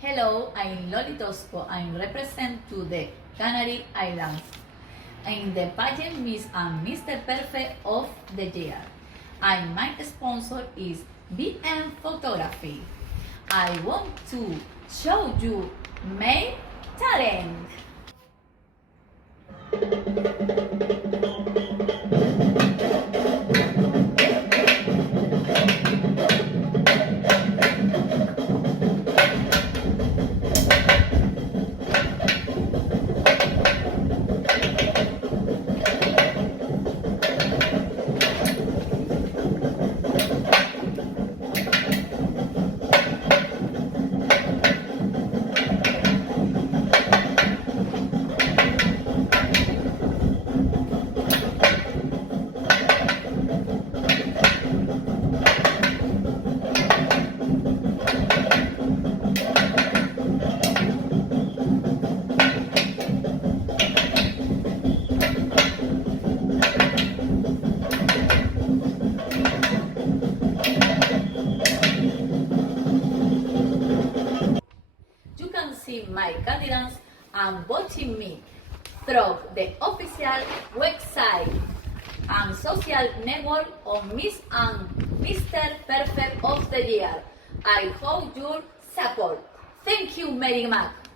Hello, I'm Loli Tosco. I represent to the Canary Islands. I'm the pageant Miss and Mr. Perfect of the year. And my sponsor is BM Photography. I want to show you my talent. You can see my candidates and watching me through the official website and social network of Miss and Mr. Perfect of the Year. I hope your support. Thank you, Mary Mac.